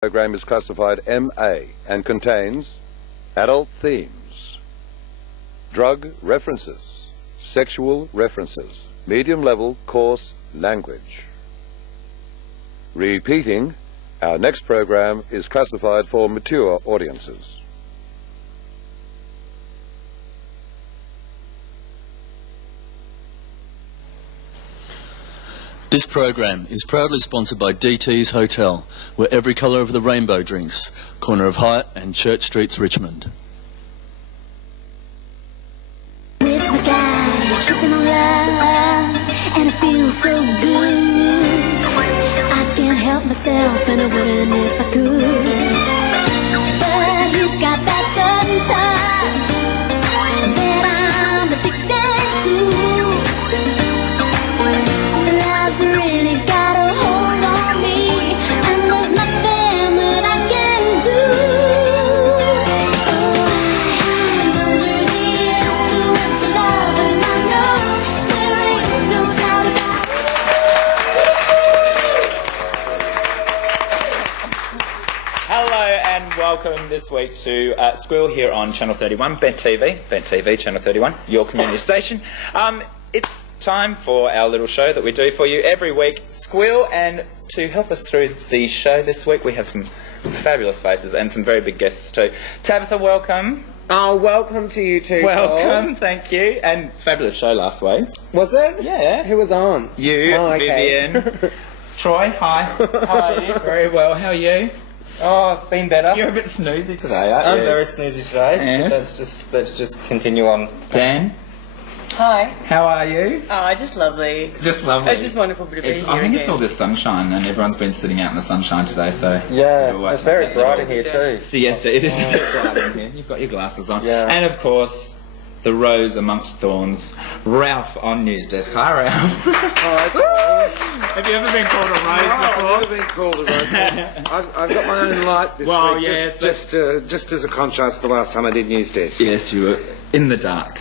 Program is classified MA and contains adult themes, drug references, sexual references, medium level coarse language. Repeating, our next program is classified for mature audiences. This program is proudly sponsored by DT's Hotel, where every colour of the rainbow drinks, corner of Hyatt and Church Streets, Richmond. With my guy, tripping on love, and it feels so good. I can't help myself, and I wouldn't if I could. But he's got that certain touch that I'm addicted to. Love's really got a hold on me, and there's nothing that I can do. Oh, I'm under the influence of love, and I know there ain't no doubt about it. Hello and welcome this week to Squeal here on Channel 31, Bent TV, Channel 31, your community station. It's time for our little show that we do for you every week, Squeal, and to help us through the show this week we have some fabulous faces and some very big guests too. Tabitha, welcome. Oh, welcome to you too, Welcome, Paul. thank you. And fabulous show last week. Was it? Yeah. Who was on? You, Oh, okay. Vivian. Troy, hi. How are you? Very well, how are you? Oh, been better. You're a bit snoozy today, aren't you? I'm very snoozy today. Yes. Let's just continue on. Dan, Hi. how are you? Oh, just lovely. Just lovely. It's just wonderful to be here I think again. it's all this sunshine, and everyone's been sitting out in the sunshine today, so... Yeah, We'll watch it's very that bright little in here too. Siesta. It is a bit bright in here. You've got your glasses on. Yeah. And of course, the rose amongst thorns, Ralph on News Desk. Hi, Ralph. Have you ever been called a rose before? I've never been called a rose. I've got my own light this Well, week, yeah, just as a contrast to the last time I did News Desk. Yes, you were in the dark.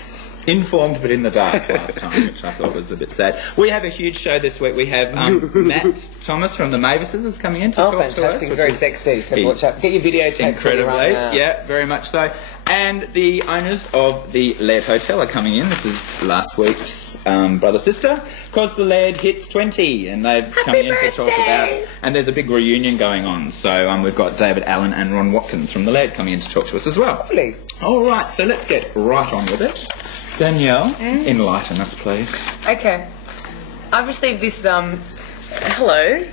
Informed but in the dark last time, which I thought was a bit sad. We have a huge show this week. We have Matt Thomas from the Mavises is coming in to talk to us. Fantastic, which very is sexy. So watch out. Get your video tapes incredibly, right now. yeah, very much so. And the owners of the Laird Hotel are coming in. This is last week's brother-sister. Of course, the Laird hits 20, and they've come in to talk about... And there's a big reunion going on. So we've got David Allen and Ron Watkins from the Laird coming in to talk to us as well. Lovely. All right, so let's get right on with it. Danielle, enlighten us, please. Okay. I've received this, hello.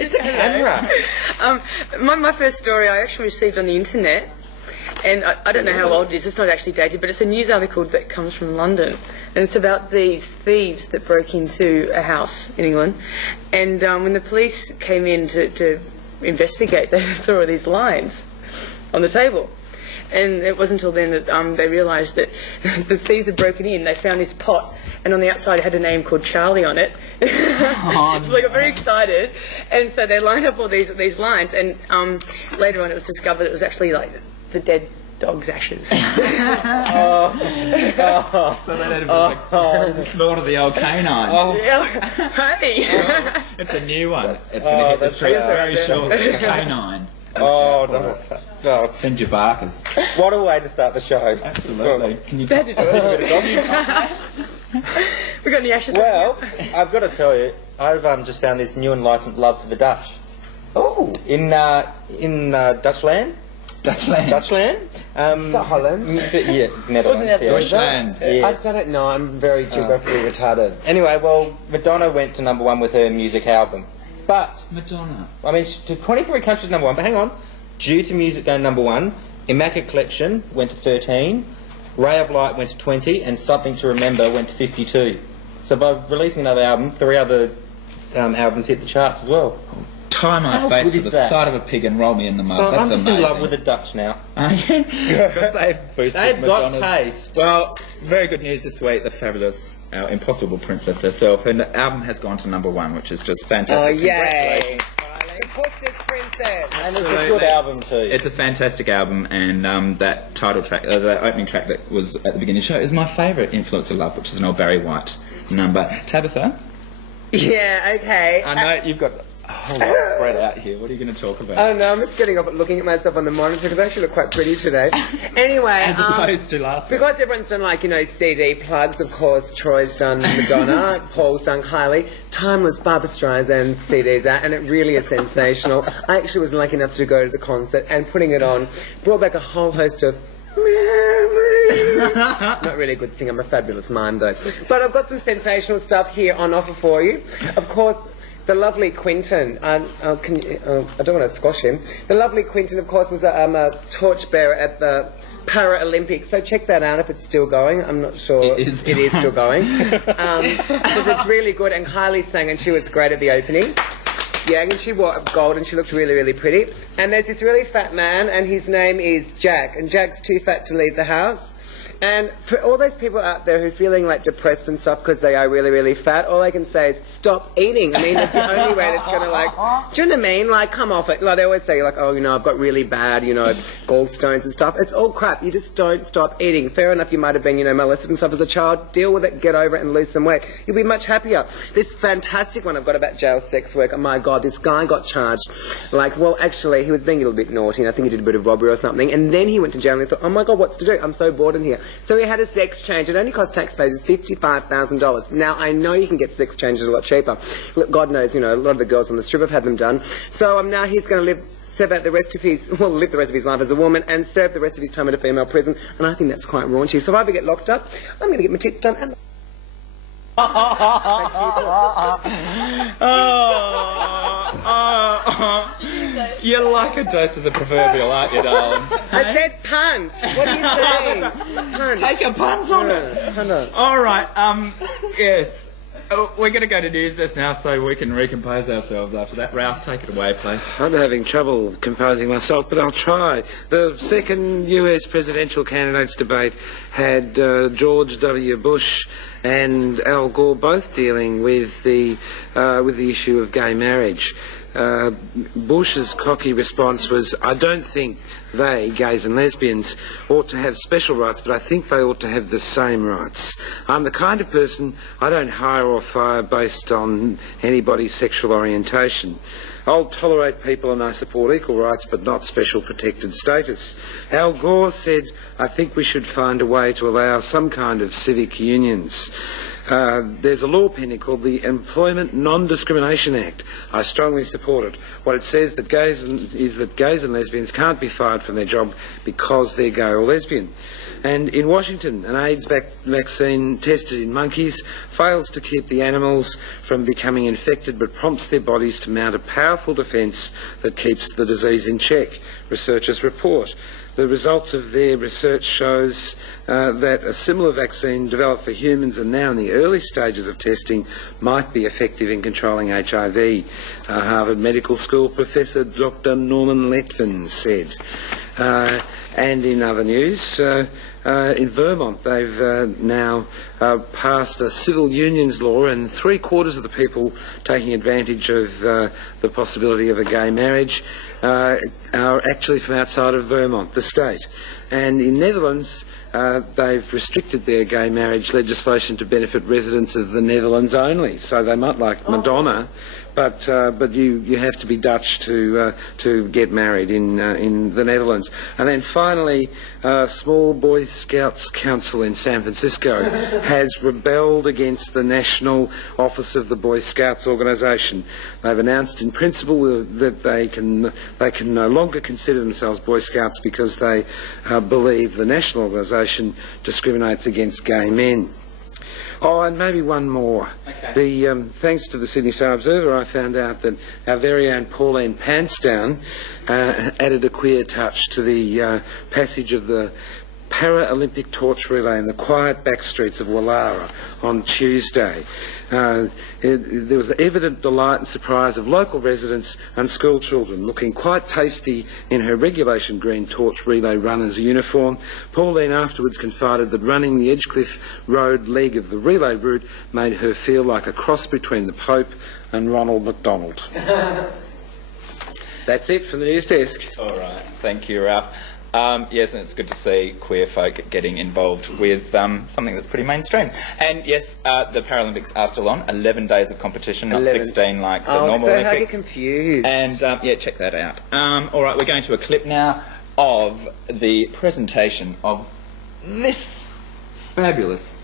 It's a camera. My first story I actually received on the internet, and I don't know how old it is, it's not actually dated, but it's a news article that comes from London, and it's about these thieves that broke into a house in England, and when the police came in to investigate, they saw all these lines on the table. And it wasn't until then that they realised that the thieves had broken in. They found this pot, and on the outside it had a name called Charlie on it. So they got very excited, and so they lined up all these lines. And later on, it was discovered it was actually like the dead dog's ashes. So they had a slaughter the old canine. Hey. It's a new one. It's going to hit the streets very shortly. Canine. Oh, no. Send your barkers. What a way to start the show. Absolutely. Can you They had to do it. We got any ashes? Well, I've got to tell you, I've just found this new enlightened love for the Dutch. Oh, In Dutchland. Dutchland? is that Holland? Yeah, Netherlands. Yeah. Deutschland. Yeah. I don't know. I'm very geographically retarded. Anyway, well, Madonna went to #1 with her music album. But, Madonna. I mean, to 23 countries #1, but hang on. Due to music going #1, Immaculate Collection went to 13, Ray of Light went to 20, and Something to Remember went to 52. So by releasing another album, 3 other albums hit the charts as well. Tie my How face good to is the that? side of a pig and roll me in the mud. So That's I'm just amazing. in love with the Dutch now. Because they've boosted They've got Madonna's- taste. Well, very good news this week. The fabulous, our Impossible Princess herself, her album has gone to #1, which is just fantastic. Oh, yay. Congratulations, Kylie. Puss's Princess. And it's a good album too. It's a fantastic album, and that title track, the opening track that was at the beginning of the show, is my favourite, Influence of Love, which is an old Barry White number. Tabitha? Yeah, okay. I know you've got a whole lot spread out here. What are you going to talk about? Oh no, I'm just getting up and looking at myself on the monitor because I actually look quite pretty today. Anyway, As opposed to last week. because everyone's done like, CD plugs, of course, Troy's done Madonna, Paul's done Kylie, Timeless Barbra Streisand CD's out, and it really is sensational. I actually was lucky enough to go to the concert, and putting it on brought back a whole host of memories. Not really a good thing, I'm a fabulous mime though. But I've got some sensational stuff here on offer for you. Of course, the lovely Quinton, I don't want to squash him. The lovely Quinton, of course, was a torchbearer at the Paralympics, so check that out if it's still going. I'm not sure it is still going. Because it's really good, and Kylie sang, and she was great at the opening. Yeah, and she wore gold, and she looked really, really pretty. And there's this really fat man, and his name is Jack, and Jack's too fat to leave the house. And for all those people out there who are feeling like depressed and stuff because they are really, really fat, all I can say is stop eating. I mean, it's the only way that's going to, like, do you know what I mean? Like, come off it. Like, they always say, like, oh, I've got really bad, gallstones and stuff. It's all crap. You just don't stop eating. Fair enough, you might have been, molested and stuff as a child. Deal with it, get over it and lose some weight. You'll be much happier. This fantastic one I've got about jail sex work. Oh, my God, this guy got charged. Like, well, actually, he was being a little bit naughty, and I think he did a bit of robbery or something. And then he went to jail and he thought, oh, my God, what's to do? I'm so bored in here. So he had a sex change. It only cost taxpayers $55,000. Now, I know you can get sex changes a lot cheaper. Look, God knows, a lot of the girls on the strip have had them done. So now he's going to live the rest of his life as a woman and serve the rest of his time in a female prison. And I think that's quite raunchy. So if I ever get locked up, I'm going to get my tits done. And You're like a dose of the proverbial, aren't you, darling? I said punch. What are you saying? Punch. Take a punch on it. All right. Yes. We're going to go to news just now so we can recompose ourselves after that. Ralph, take it away, please. I'm having trouble composing myself, but I'll try. The second US presidential candidates debate had George W. Bush and Al Gore both dealing with the issue of gay marriage. Bush's cocky response was, I don't think they, gays and lesbians, ought to have special rights, but I think they ought to have the same rights. I'm the kind of person, I don't hire or fire based on anybody's sexual orientation. I'll tolerate people and I support equal rights but not special protected status. Al Gore said, I think we should find a way to allow some kind of civic unions. There's a law pending called the Employment Non-Discrimination Act. I strongly support it. What it says is that gays and lesbians can't be fired from their job because they're gay or lesbian. And in Washington, an AIDS vaccine tested in monkeys fails to keep the animals from becoming infected but prompts their bodies to mount a powerful defence that keeps the disease in check, researchers report. The results of their research shows that a similar vaccine developed for humans and now in the early stages of testing might be effective in controlling HIV. Harvard Medical School Professor Dr. Norman Lettvin said. And in other news, in Vermont, they've now passed a civil unions law, and 3/4 of the people taking advantage of the possibility of a gay marriage are actually from outside of Vermont, the state. And in Netherlands, they've restricted their gay marriage legislation to benefit residents of the Netherlands only. So they might like Madonna, but you have to be Dutch to get married in the Netherlands. And then finally, Small Boy Scouts Council in San Francisco has rebelled against the National Office of the Boy Scouts organisation. They've announced in principle that they can no longer consider themselves Boy Scouts because they believe the national organisation discriminates against gay men. Oh, and maybe one more. Okay. Thanks to the Sydney Star Observer, I found out that our very own Pauline Pantsdown added a queer touch to the passage of the Paralympic torch relay in the quiet back streets of Ware on Tuesday. There was evident delight and surprise of local residents and school children looking quite tasty in her regulation green torch relay runner's uniform. Pauline afterwards confided that running the Edgecliff Road leg of the relay route made her feel like a cross between the Pope and Ronald McDonald. That's it from the news desk. All right, thank you, Ralph. Yes, and it's good to see queer folk getting involved with something that's pretty mainstream. And yes, the Paralympics are still on. 11 days of competition, not 16 like the normal so Olympics. how do you confused? And yeah, check that out. All right, we're going to a clip now of the presentation of this fabulous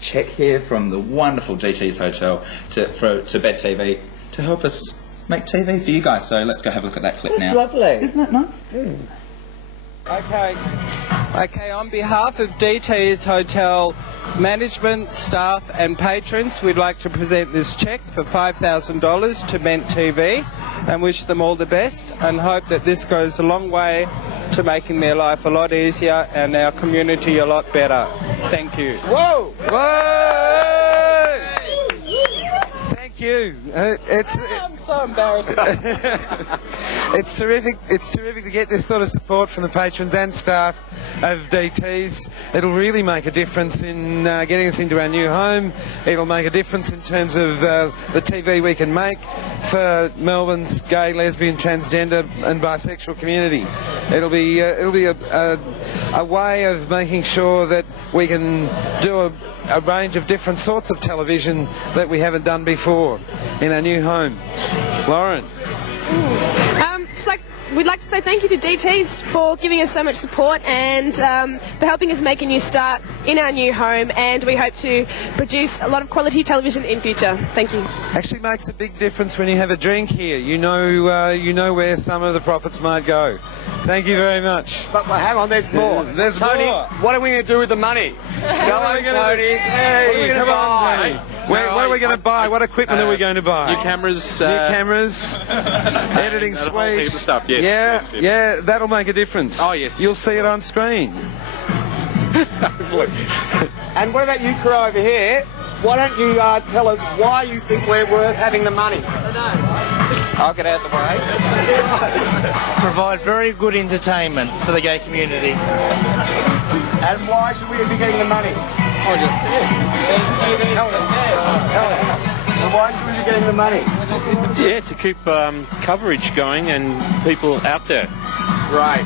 check here from the wonderful GT's Hotel to Bet TV to help us make TV for you guys. So let's go have a look at that clip now. That's lovely. Isn't that nice? Okay, on behalf of DT's Hotel management, staff and patrons, we'd like to present this cheque for $5,000 to Ment TV and wish them all the best and hope that this goes a long way to making their life a lot easier and our community a lot better. Thank you. Whoa! Whoa! Thank you. I'm so embarrassed. It's terrific. It's terrific to get this sort of support from the patrons and staff of DT's. It'll really make a difference in getting us into our new home. It'll make a difference in terms of the TV we can make for Melbourne's gay, lesbian, transgender and bisexual community. It'll be a way of making sure that we can do a range of different sorts of television that we haven't done before in our new home. Lauren. We'd like to say thank you to DT's for giving us so much support and for helping us make a new start in our new home, and we hope to produce a lot of quality television in future. Thank you. Actually makes a big difference when you have a drink here. You know where some of the profits might go. Thank you very much. But hang on, there's more. There's Tony, more. What are we going to do with the money? Go on, Tony. Hey, come on, Tony. What are we going to buy? What equipment are we going to buy? New cameras. New cameras. Editing suite. Stuff. Yes. Yeah, that'll make a difference. Oh, yes. You'll see it on screen. And what about you, crew over here? Why don't you tell us why you think we're worth having the money? I'll get out of the way. Provide very good entertainment for the gay community. And why should we be getting the money? I just said. Tell them. And why should we be getting the money? Yeah, to keep coverage going and people out there. Right.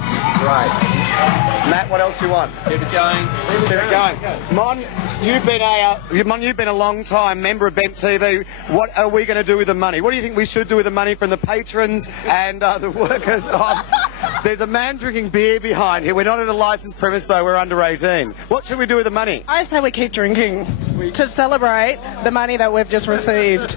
Matt, what else do you want? Keep it going. Keep it going. Mon, you've been a long time member of Bent TV. What are we going to do with the money? What do you think we should do with the money from the patrons and the workers of... There's a man drinking beer behind here. We're not at a licensed premise though, we're under 18. What should we do with the money? I say we keep drinking to celebrate the money that we've just received.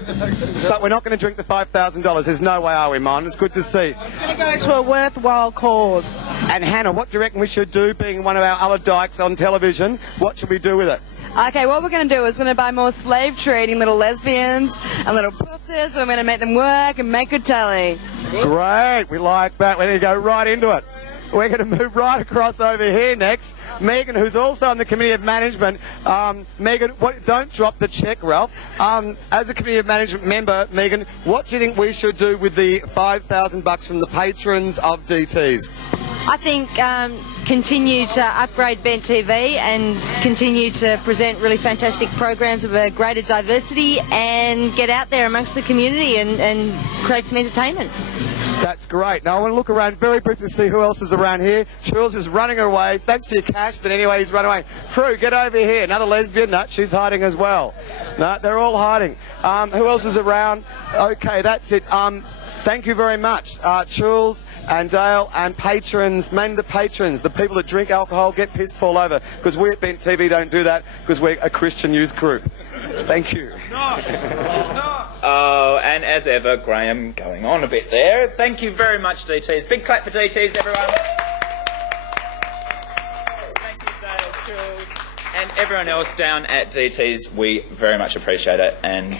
But we're not going to drink the $5,000. There's no way, are we, Mon? It's good to see. It's going to go to a worthwhile cause. And Hannah, what do you reckon we should do, being one of our other dykes on television? What should we do with it? Okay, what we're going to do is we're going to buy more slave trading little lesbians and little pussies. We're going to make them work and make good telly. Great, we like that. We're going to go right into it. We're going to move right across over here next. Megan, who's also on the Committee of Management. Megan, don't drop the cheque, Ralph. As a Committee of Management member, Megan, what do you think we should do with the $5,000 from the patrons of DT's? I think continue to upgrade Bent TV and continue to present really fantastic programs of a greater diversity and get out there amongst the community and create some entertainment. That's great. Now I want to look around very briefly to see who else is around here. Jules is running away, thanks to your cash, but anyway, he's run away. Prue, get over here. Another lesbian? No, she's hiding as well. No, they're all hiding. Who else is around? Okay, that's it. Thank you very much, Jules and Dale and patrons, mainly the patrons, the people that drink alcohol, get pissed, fall over, because we at Bent TV don't do that, because we're a Christian youth group. Thank you. Oh, and as ever, Graham going on a bit there. Thank you very much, DTs. Big clap for DTs, everyone. Thank you, Dale, Jules, and everyone else down at DTs. We very much appreciate it. And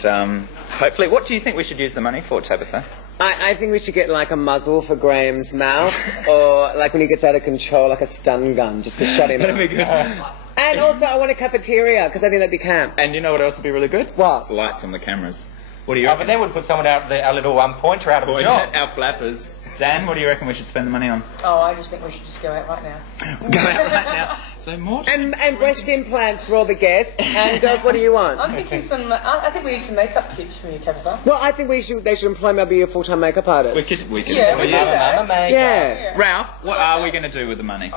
hopefully, what do you think we should use the money for, Tabitha? I think we should get like a muzzle for Graham's mouth, or like when he gets out of control, like a stun gun, just to shut him That'd be good. And also I want a cafeteria, because I think that'd be camp. And you know what else would be really good? What? Lights on the cameras. What do you Oh, reckon? but then we'd put someone out there, a little pointer out of a job. Our flappers. Dan, what do you reckon we should spend the money on? Oh, I just think we should just go out right now. Go out right now. So more. And breast implants for all the guests. And girls, what do you want? I'm thinking some. I think we need some makeup tips from you, Tabitha. Well, I think they should employ maybe a full-time makeup artist. We could. Yeah, we do that. Yeah. Ralph, what are we going to do with the money?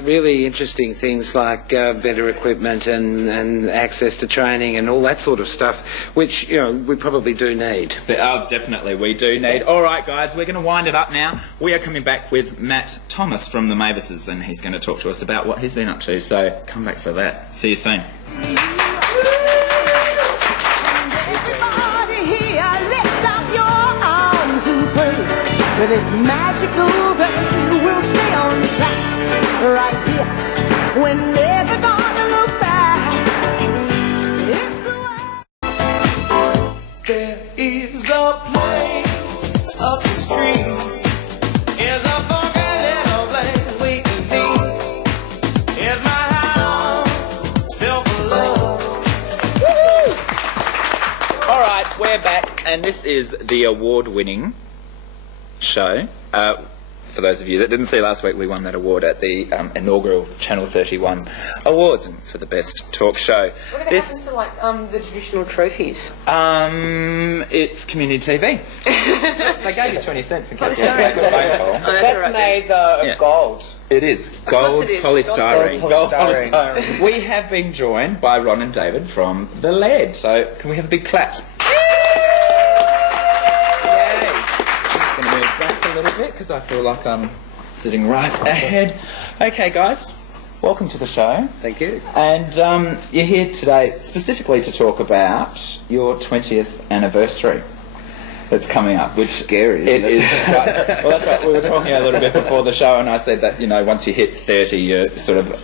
Really interesting things like better equipment and access to training and all that sort of stuff, which, you know, we probably do need. Oh, definitely, we do need. All right, guys, we're going to wind it up now. We are coming back with Matt Thomas from the Mavises, and he's going to talk to us about what he's been up to, so come back for that. See you soon. Everybody here, lift up your arms and pray that this magical thing will stay on track right here when everybody look back. There is a place up the street. Is a funky little place we can meet. Is my house built for love? All right, we're back, and this is the award-winning show. For those of you that didn't see last week, we won that award at the inaugural Channel 31 Awards for the best talk show. What did it happen to, like, the traditional trophies? It's community TV. They gave you 20 cents in case you had to make a phone call. Oh, that's made of gold. It is. Gold polystyrene. Gold polystyrene. We have been joined by Ron and David from the Laird, so can we have a big clap? I'm going to move back a little bit because I feel like I'm sitting right ahead. Okay, guys, welcome to the show. Thank you. And you're here today specifically to talk about your 20th anniversary that's coming up. Which scary, isn't it? Is quite, well, that's right. We were talking a little bit before the show, and I said that, you know, once you hit 30, you're sort of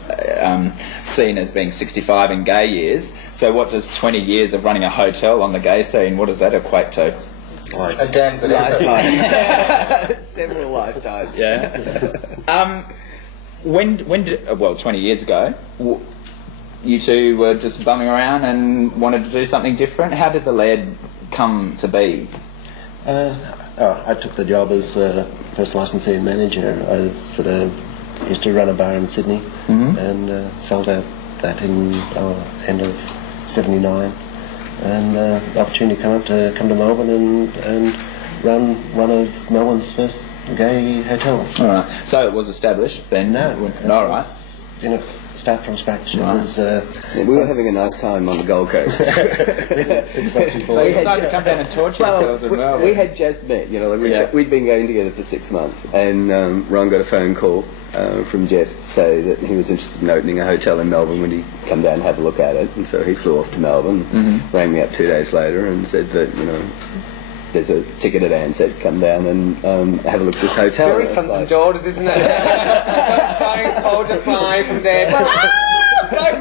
seen as being 65 in gay years. So what does 20 years of running a hotel on the gay scene, what does that equate to? Like A damn good lifetime. Several lifetimes. Yeah. When did, well, 20 years ago, you two were just bumming around and wanted to do something different. How did the Laird come to be? I took the job as first licensee manager. I sort of used to run a bar in Sydney and sold out that in end of '79. And the opportunity come to Melbourne and run one of Melbourne's first gay hotels. All right. So it was established then? No. All right. You know, start from scratch. Right. It was, we were having a nice time on the Gold Coast. 6 months before. So you decided to come down and torture yourselves as well? We had just met, you know, we'd been going together for 6 months, and Ron got a phone call from Jeff to say that he was interested in opening a hotel in Melbourne when he come down and have a look at it, and so he flew off to Melbourne, rang me up 2 days later and said that, you know, there's a ticket at Ansett, come down and have a look at this hotel. Very sons and daughters, isn't it? Going cold to fly from there. No,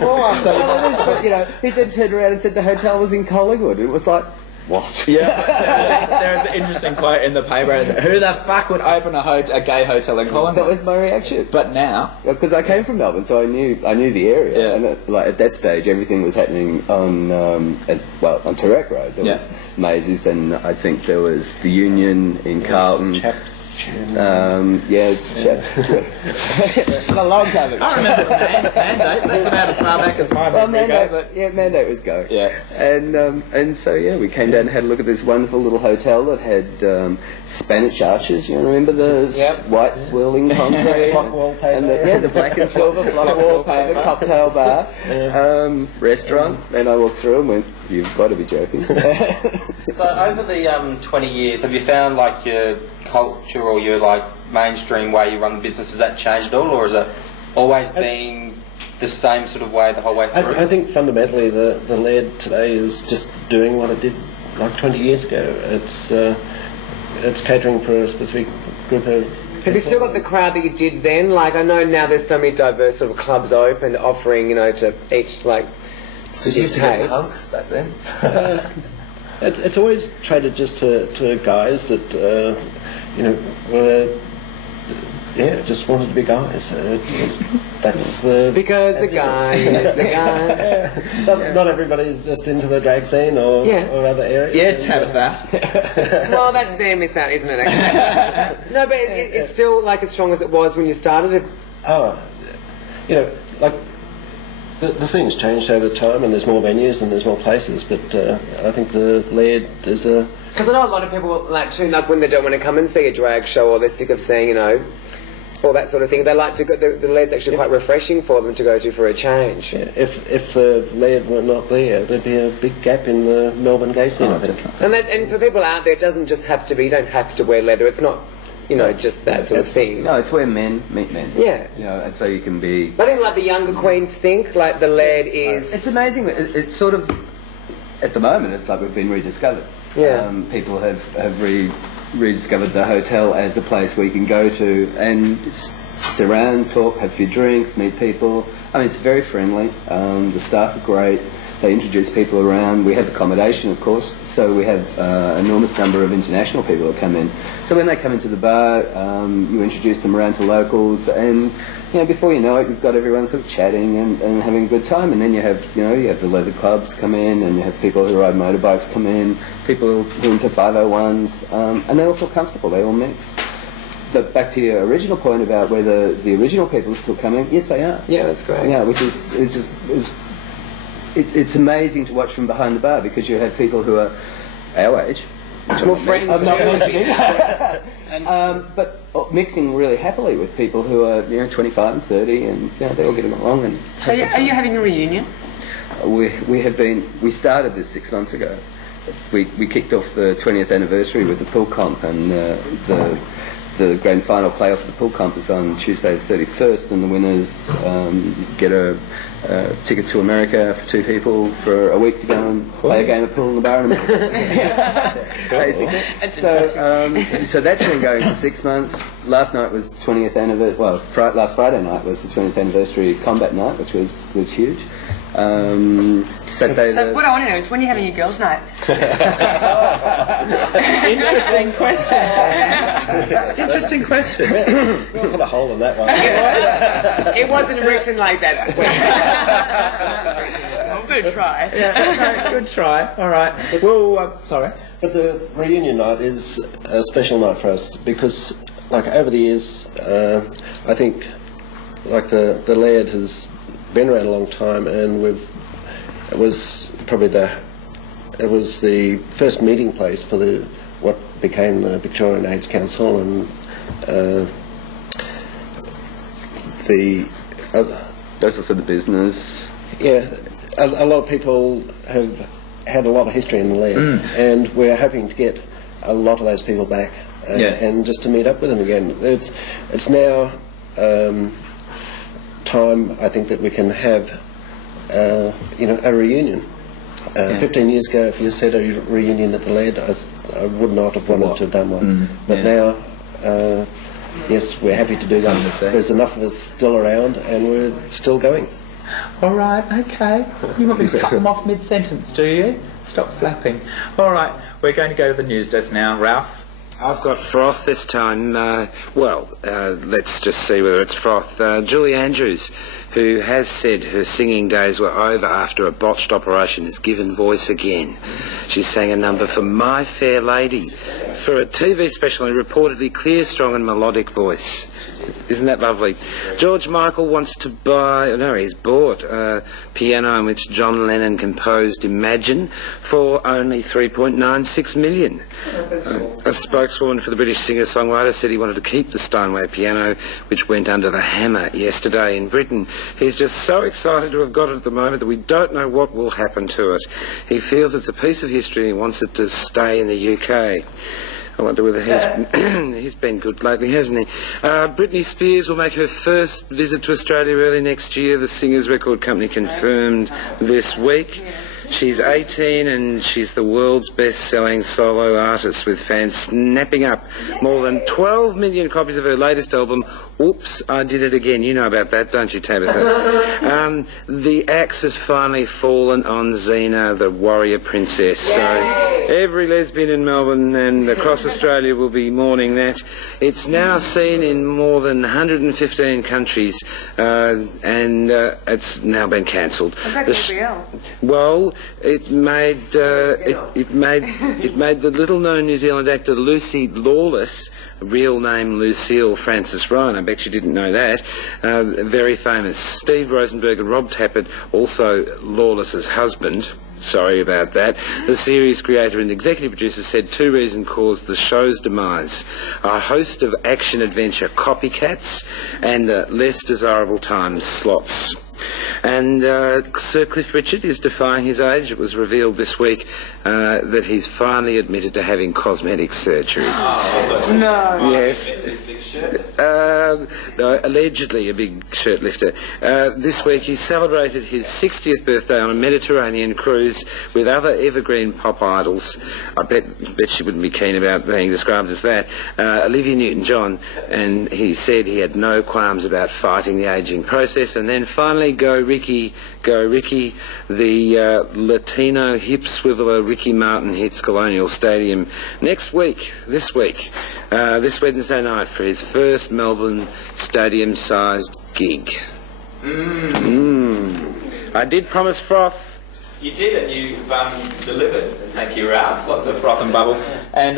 more. So, but, you know, he then turned around and said the hotel was in Collingwood. It was like, what? Yeah. There's an interesting quote in the paper. Who the fuck would open a gay hotel in Collingwood? That was my reaction. But now, because I came from Melbourne, so I knew the area. Yeah. And at that stage, everything was happening on on Terek Road. There was Mavis, and I think there was the Union in Carlton. It's a long time ago. I remember Mandate. That's about as far back as my memory goes. Mandate was going. Yeah. And so we came down and had a look at this wonderful little hotel that had Spanish arches. You remember the white swirling concrete? Block wallpaper. And the black and silver block wallpaper, cocktail bar, restaurant. And I walked through and went, "You've got to be joking." So over the 20 years, have you found like your culture or your like mainstream way you run the business, has that changed at all, or has it always been the same sort of way the whole way through? I think fundamentally the Laird today is just doing what it did like 20 years ago. It's catering for a specific group of people. Have you still got the crowd that you did then? Like, I know now there's so many diverse sort of clubs open, offering, you know, to each, like, Did you used to get hunks back then? It's always traded just to guys that, you know, were, just wanted to be guys. That's the... Because the guy, Not everybody's just into the drag scene or other areas. Yeah, Tabitha. Well, that's their miss out, isn't it, actually? No, but it's still, like, as strong as it was when you started it. Oh, you know, like the scene's changed over time, and there's more venues and there's more places. But I think the Laird is a. Because I know a lot of people like tune up when they don't want to come and see a drag show, or they're sick of seeing, you know, all that sort of thing. They like to go. The Laird's actually quite refreshing for them to go to for a change. Yeah, if the Laird were not there, there'd be a big gap in the Melbourne gay scene, I think. And for people out there, it doesn't just have to be. You don't have to wear leather. It's not, you know, just that sort of thing. No, it's where men meet men. Yeah. You know, and so you can be. But I think like the younger queens think like the Laird is. It's amazing. It's sort of at the moment. It's like we've been rediscovered. Yeah. People have rediscovered the hotel as a place where you can go to and sit around, talk, have a few drinks, meet people. I mean, it's very friendly. The staff are great. They introduce people around. We have accommodation, of course, so we have an enormous number of international people that come in. So when they come into the bar, you introduce them around to locals, and you know, before you know it, you've got everyone sort of chatting and having a good time. And then you have the leather clubs come in, and you have people who ride motorbikes come in, people who are into 501s, and they all feel comfortable. They all mix. But back to your original point about whether the original people are still coming, yes, they are. Yeah, that's great. Yeah, which is it's amazing to watch from behind the bar, because you have people who are our age, which more friends, I'm not mentioning, but mixing really happily with people who are 25 and 30, and they're all getting along. And so are you having a reunion? We started this 6 months ago. We kicked off the 20th anniversary with the pool comp, and the grand final playoff of the pool comp is on Tuesday the 31st, and the winners get a ticket to America for 2 people for a week to go and play a game of pool in the bar in America. Basically. So that's been going for 6 months. Last night was 20th anniversary. Well, last Friday night was the 20th anniversary combat night, which was huge. Saturday. So what I want to know is when you're having your girls' night. Interesting question. Interesting question. We'll put a hole in that one. It wasn't written like that, Squeal. Well, good try. Yeah, good try. All right. Well, sorry. But the reunion night is a special night for us because, like, over the years, I think, like, the Laird has been around a long time, and it was the first meeting place for what became the Victorian AIDS Council, and that's also the business. Yeah, a lot of people have had a lot of history in the Laird, and we're hoping to get a lot of those people back, and just to meet up with them again. It's now time, I think, that we can have a reunion. 15 years ago, if you said a reunion at the Laird, I would not have wanted to have done one. But now, yes, we're happy to do that. There's enough of us still around, and we're still going. All right, okay. You want me to cut them off mid-sentence, do you? Stop flapping. All right, we're going to go to the news desk now. Ralph? I've got froth this time. Let's just see whether it's froth. Julie Andrews, who has said her singing days were over after a botched operation, is given voice again. She sang a number for My Fair Lady for a TV special, and reportedly clear, strong and melodic voice. Isn't that lovely? George Michael wants to he's bought a piano in which John Lennon composed Imagine for only $3.96 million. A spokeswoman for the British singer-songwriter said he wanted to keep the Steinway piano, which went under the hammer yesterday in Britain. He's just so excited to have got it at the moment that we don't know what will happen to it. He feels it's a piece of history and he wants it to stay in the UK. I wonder whether he's been good lately, hasn't he? Britney Spears will make her first visit to Australia early next year, the singer's record company confirmed this week. She's 18 and she's the world's best-selling solo artist, with fans snapping up more than 12 million copies of her latest album, Oops, I Did It Again. You know about that, don't you, Tabitha? The axe has finally fallen on Xena, the warrior princess. So every lesbian in Melbourne and across Australia will be mourning that. It's now seen in more than 115 countries, and it's now been cancelled. Well, it made the little-known New Zealand actor Lucy Lawless, real name Lucille Frances Ryan, I bet you didn't know that, very famous. Steve Rosenberg and Rob Tappert, also Lawless's husband. Sorry about that. The series creator and executive producer said 2 reasons caused the show's demise: a host of action-adventure copycats and less desirable time slots. And Sir Cliff Richard is defying his age. It was revealed this week that he's finally admitted to having cosmetic surgery. No. Yes. No, allegedly a big shirt lifter. This week he celebrated his 60th birthday on a Mediterranean cruise with other evergreen pop idols. I bet she wouldn't be keen about being described as that. Olivia Newton-John, and he said he had no qualms about fighting the ageing process. And then finally, Go Ricky, the Latino hip swiveler Ricky Martin hits Colonial Stadium this Wednesday night for his first Melbourne stadium-sized gig. I did promise froth. You did, and you delivered. Thank you, Ralph. Lots of froth and bubble. And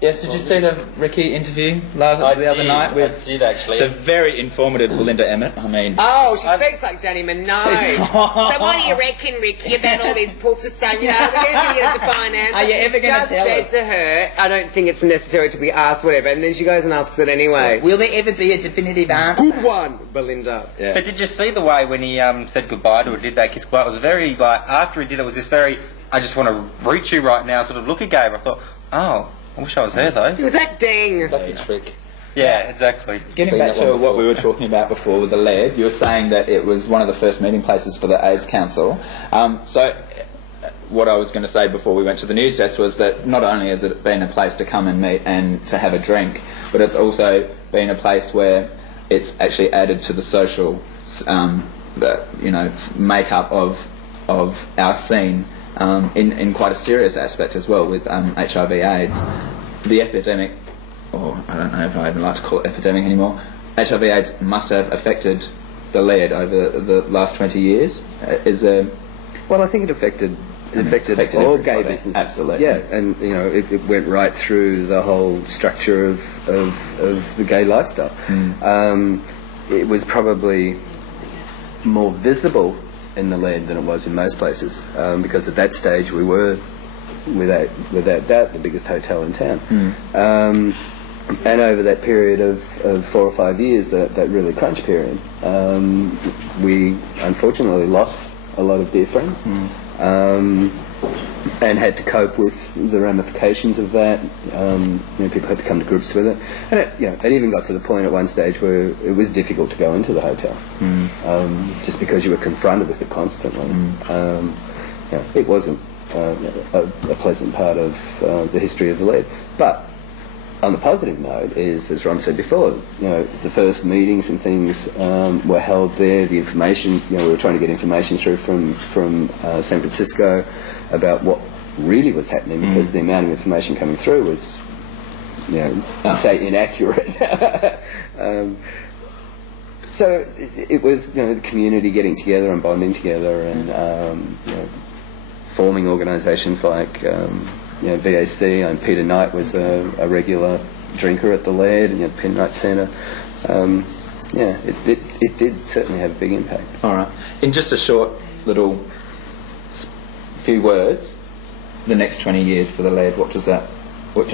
yes, did you see the Ricky interview the other night with the very informative Belinda Emmett? I mean, oh, she speaks like Danny Minogue. So what do you reckon, Ricky, about all this pulpit stuff? You know, we're going to get a fine answer. Are you ever going to tell said to her, I don't think it's necessary to be asked, whatever, and then she goes and asks it anyway. Will there ever be a definitive answer? Good one, Belinda. Yeah. But did you see the way when he said goodbye to her, did that kiss goodbye? It was very, like, after he did it, was this very, I just want to reach you right now sort of look he gave her. I thought, oh, I wish I was her though. It was acting. That's a trick. Yeah, exactly. Getting back to what we were talking about before with the Laird, you were saying that it was one of the first meeting places for the AIDS Council. So what I was going to say before we went to the news desk was that not only has it been a place to come and meet and to have a drink, but it's also been a place where it's actually added to the social makeup of our scene. In quite a serious aspect as well with HIV/AIDS. The epidemic, or I don't know if I even like to call it epidemic anymore, HIV/AIDS must have affected the Laird over the last 20 years. Well, I think it affected all gay businesses. Absolutely. Yeah, and it went right through the whole structure of the gay lifestyle. It was probably more visible in the Laird than it was in most places, because at that stage we were, without doubt, the biggest hotel in town. And over that period of 4 or 5 years, that really crunch period, we unfortunately lost a lot of dear friends, and had to cope with the ramifications of that. People had to come to grips with it, and it even got to the point at one stage where it was difficult to go into the hotel, just because you were confronted with it constantly. It wasn't a pleasant part of the history of the Laird. But on the positive note is, as Ron said before, the first meetings and things were held there. The information, we were trying to get information through from San Francisco about what really was happening, because the amount of information coming through was, to say inaccurate. So it was, the community getting together and bonding together, and forming organisations like VAC. And Peter Knight was a regular drinker at the Laird, and Penn Knight Centre. It did certainly have a big impact. All right. In just a short little few words, the next 20 years for the Laird, what do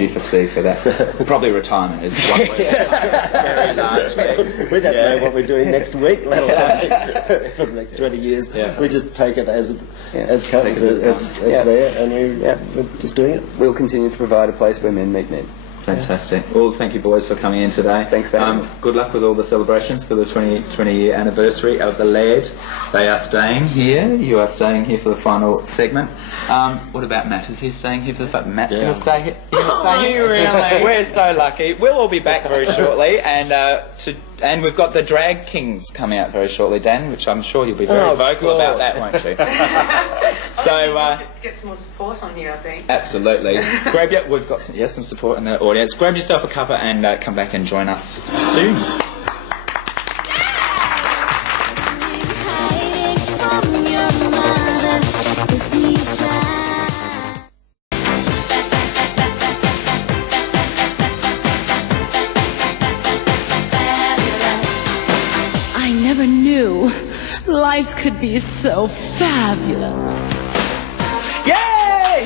you foresee for that? Probably retirement is one way. Very largely. We don't know what we're doing next week, let alone for the next 20 years. Yeah. We just take it as comes. It's there, and we're just doing it. We'll continue to provide a place where men meet men. Fantastic. Well, thank you boys for coming in today. Thanks for having us. Good luck with all the celebrations for the 20-year anniversary of the Laird. They are staying here. You are staying here for the final segment. What about Matt? Is he staying here for the final? Matt's going to stay here. Really? We're so lucky. We'll all be back very shortly, and we've got the Drag Kings coming out very shortly, Dan, which I'm sure you'll be very vocal about that, won't you? So get some more support on you, I think. Absolutely. We've got some support in the audience. Grab yourself a cuppa and come back and join us soon. Hiding from your mother. life could be so fabulous. Yay!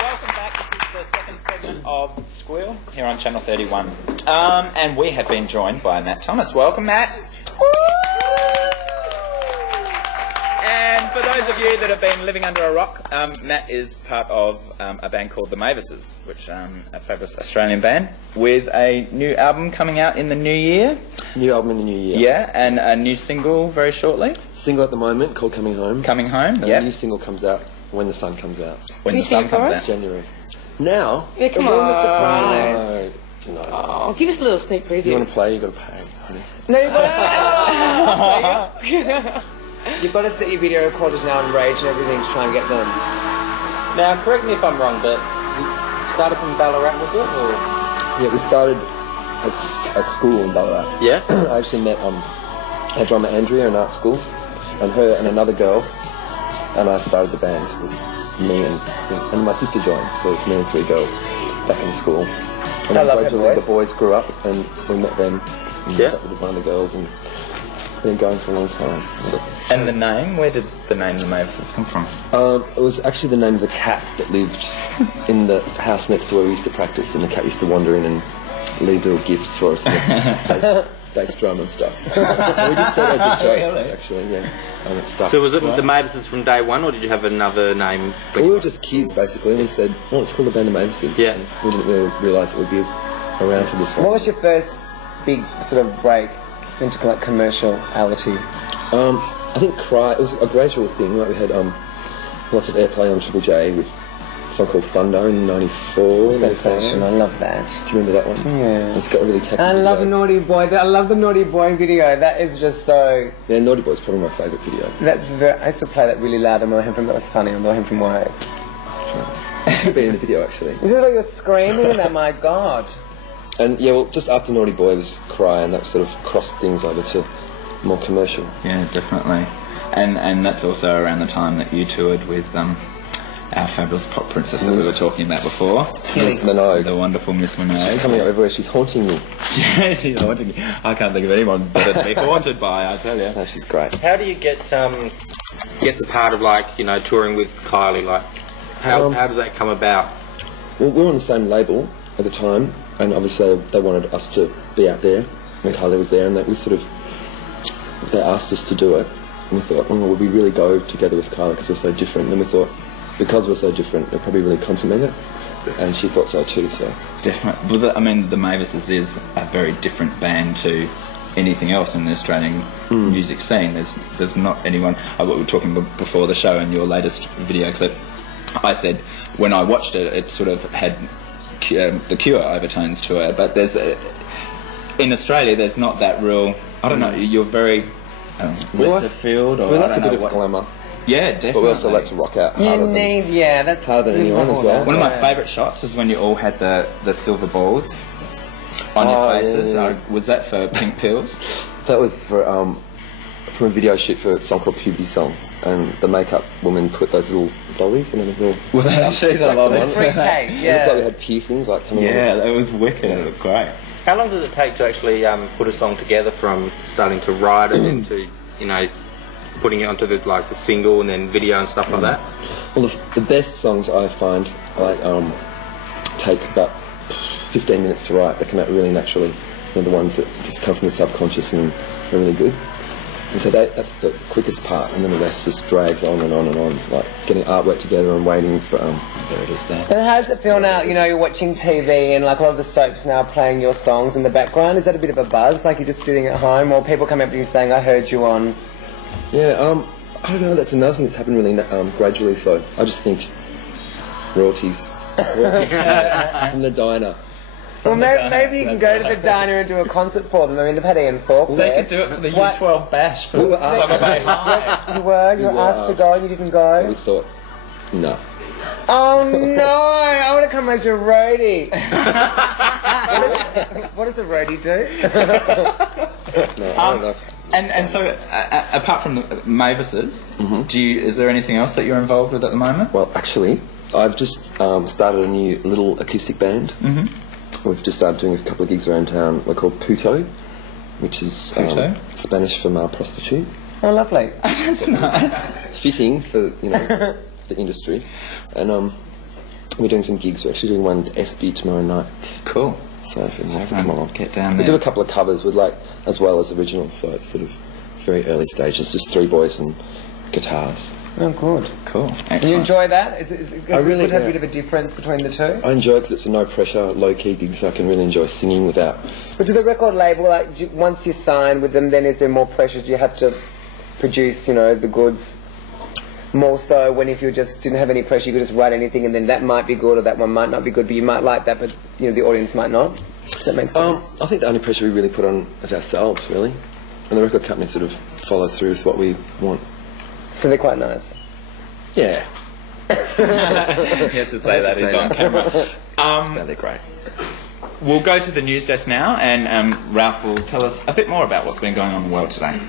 Welcome back. This is the second segment of Squeal here on Channel 31. And we have been joined by Matt Thomas. Welcome, Matt. And for those of you that have been living under a rock, Matt is part of a band called the Mavises, which a fabulous Australian band, with a new album coming out in the new year. New album in the new year. Yeah, and a new single very shortly. Single at the moment called Coming Home. Coming Home, yeah. A new single comes out when the sun comes out. When the sun comes out. January. Now? Yeah, come on. No. Oh, give us a little sneak preview. If you want to play, you've got to pay, honey. No, you've got to set your video recorders now and Rage and everything to try and get them. Now, correct me if I'm wrong, but you started from Ballarat, was it? Or? Yeah, we started at school in Ballarat. Yeah? I actually met our drummer Andrea in art school, and her and another girl, and I started the band. It was me and my sister joined, so it was me and 3 girls back in school. And then gradually the boys grew up, and we met them. And met up with one of the girls, and been going for a long time. So. And the name? Where did the name of the Mavises come from? It was actually the name of the cat that lived in the house next to where we used to practice, and the cat used to wander in and leave little gifts for us, bass drum and stuff. We just said it as a joke, actually, yeah. And it stuck. So was it the Mavises from day one, or did you have another name? Well, we were just kids, basically, and we said, well, let's call the band the Mavises. Yeah. And we didn't really realise it would be around for this long. What was your first big sort of break into like commerciality? I think Cry, it was a gradual thing. Like we had lots of airplay on Triple J with a song called Thunder in '94. Sensation, I love that. Do you remember that one? Yeah. It's got a really technical I love Naughty Boy. I love the Naughty Boy video. That is just so... Yeah, Naughty Boy's probably my favourite video. I used to play that really loud on the way home from... That was funny on the way home from work. It could be in the video, actually. You look like you're screaming and that, my God. And yeah, well, just after Naughty Boy was Cry, and that sort of crossed things over to more commercial. Yeah, definitely. And that's also around the time that you toured with our fabulous pop princess that we were talking about before. Miss Minogue. The wonderful Miss Minogue. She's coming up everywhere. She's haunting me. Yeah, she's haunting me. I can't think of anyone better to be haunted by, I tell you. No, she's great. How do you get the part of, like, you know, touring with Kylie? Like, how does that come about? Well, we were on the same label at the time, and obviously they wanted us to be out there when Kylie was there, and that we sort of, they asked us to do it, and we thought, well, would we really go together with Kylie because we're so different? And then we thought, because we're so different, it'd probably really complement it, and she thought so too, so. Definitely. Well, I mean, the Mavises is a very different band to anything else in the Australian music scene. There's not anyone, we were talking before the show in your latest video clip, I said, when I watched it, it sort of had the Cure overtones to it, but in Australia there's not that real, I don't know, you're very Westerfield, or we I like don't a know bit what. of glamour. Yeah, definitely. But we also like to rock out harder that's harder than anyone as well. One of my favourite shots is when you all had the silver balls on your faces. Yeah. Was that for Pink Pills? That was for a video shoot for a song called Puberty Song, and the makeup woman put those little dollies and it was all... Was that actually a lot of It looked like we had piercings like coming on. Yeah, that was wicked. It looked great. How long does it take to actually put a song together, from starting to write it into, you know, putting it onto the single and then video and stuff like that? Well, the best songs I find take about 15 minutes to write. They come out really naturally. They're the ones that just come from the subconscious and are really good. And so that's the quickest part, and then the rest just drags on and on and on, like getting artwork together and waiting for there it is there. And how does it feel now, you know, you're watching TV and like a lot of the soaps now playing your songs in the background? Is that a bit of a buzz, like you're just sitting at home, or people come up to you saying, I heard you on... Yeah, I don't know, that's another thing that's happened really gradually, so I just think royalties from the diner. Well, maybe you can go to the diner and do a concert for them. I mean, they've had Ian Thorpe They could do it for the U12 bash for We were Summer Bay High. You were asked to go and you didn't go? We thought, no. Oh no, I want to come as your roadie. What does a roadie do? No, I don't know. And so, apart from the Mavises, is there anything else that you're involved with at the moment? Well, actually, I've just started a new little acoustic band. We've just started doing a couple of gigs around town. We're called Puto, which is Puto? Spanish for male prostitute. Oh, lovely. That's nice. Fitting for, you know, the industry. And we're doing some gigs. We're actually doing one at SB tomorrow night. Cool. So if anyone wants to come along, get down we there. do a couple of covers with as well as originals, so it's sort of very early stages, just 3 boys and guitars. Oh, good. Cool. Do you enjoy that? Is it really would have a do. bit of a difference between the two? I enjoy it because it's a no-pressure, low-key gig, so I can really enjoy singing without... But do the record label, once you sign with them, then is there more pressure? Do you have to produce, you know, the goods more so when if you just didn't have any pressure, you could just write anything and then that might be good or that one might not be good, but you might like that, but, you know, the audience might not? Does that make sense? I think the only pressure we really put on is ourselves, really. And the record company sort of follows through with what we want. So they're quite nice? Yeah. You have to say that, he's on camera. No, they're great. We'll go to the news desk now, and Ralph will tell us a bit more about what's been going on in the world today.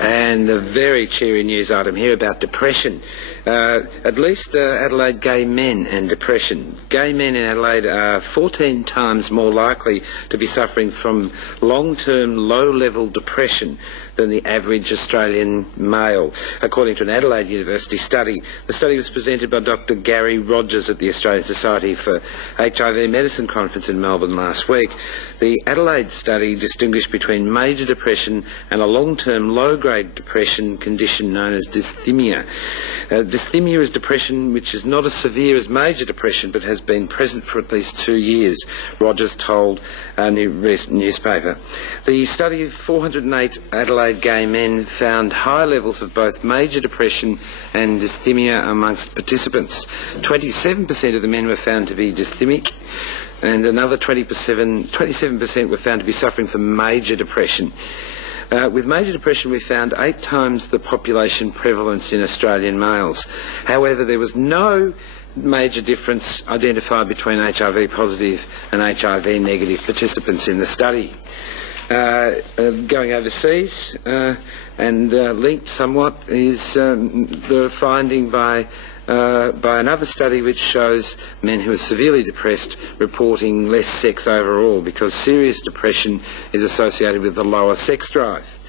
And a very cheery news item here about depression. At least Adelaide gay men and depression. Gay men in Adelaide are 14 times more likely to be suffering from long-term low-level depression than the average Australian male, according to an Adelaide University study. The study was presented by Dr. Gary Rogers at the Australian Society for HIV Medicine conference in Melbourne last week. The Adelaide study distinguished between major depression and a long-term low-grade depression condition known as dysthymia. Dysthymia is depression which is not as severe as major depression but has been present for at least 2 years, Rogers told a recent newspaper. The study of 408 Adelaide gay men found high levels of both major depression and dysthymia amongst participants. 27% of the men were found to be dysthymic, and another 27% were found to be suffering from major depression. With major depression, we found 8 times the population prevalence in Australian males. However, there was no major difference identified between HIV positive and HIV negative participants in the study. Going overseas and linked somewhat is the finding by another study which shows men who are severely depressed reporting less sex overall because serious depression is associated with the lower sex drive.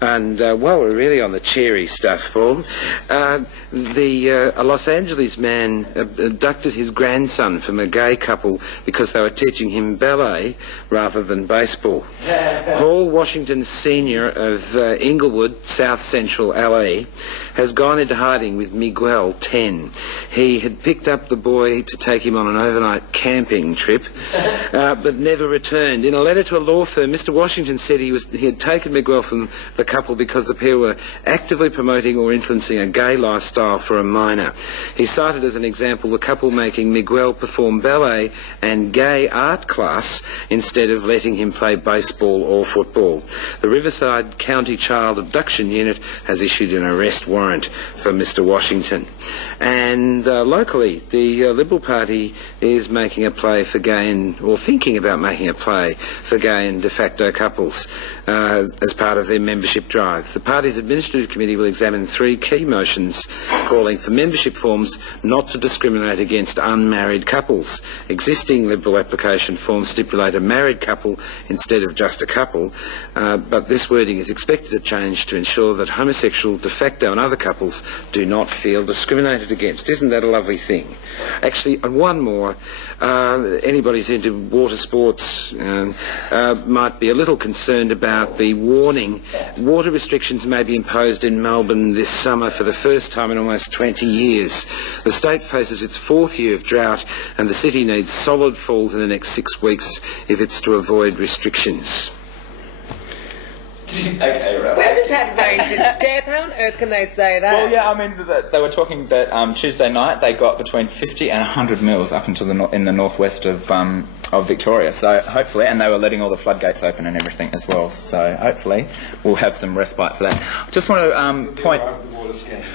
And while we're really on the cheery stuff, Paul, a Los Angeles man abducted his grandson from a gay couple because they were teaching him ballet rather than baseball. Paul Washington Sr. of Inglewood, South Central LA, has gone into hiding with Miguel, 10. He had picked up the boy to take him on an overnight camping trip, but never returned. In a letter to a law firm, Mr. Washington said he had taken Miguel from the couple because the pair were actively promoting or influencing a gay lifestyle for a minor. He cited as an example the couple making Miguel perform ballet and gay art class instead of letting him play baseball or football. The Riverside County Child Abduction Unit has issued an arrest warrant for Mr. Washington. And locally, the Liberal Party is making a play for gay or thinking about making a play for gay and de facto couples as part of their membership drive. The party's administrative committee will examine 3 key motions calling for membership forms not to discriminate against unmarried couples. Existing Liberal application forms stipulate a married couple instead of just a couple, but this wording is expected to change to ensure that homosexual, de facto and other couples do not feel discriminated against. Isn't that a lovely thing? Actually, and one more, anybody who's into water sports might be a little concerned about the warning. Water restrictions may be imposed in Melbourne this summer for the first time in almost 20 years. The state faces its 4th year of drought and the city needs solid falls in the next 6 weeks if it's to avoid restrictions. Okay, right. Where is that going to death? How on earth can they say that? Well, yeah, I mean, they were talking that Tuesday night they got between 50 and 100 mils up into in the northwest of Victoria. So hopefully, and they were letting all the floodgates open and everything as well. So hopefully, we'll have some respite for that. Just want to point.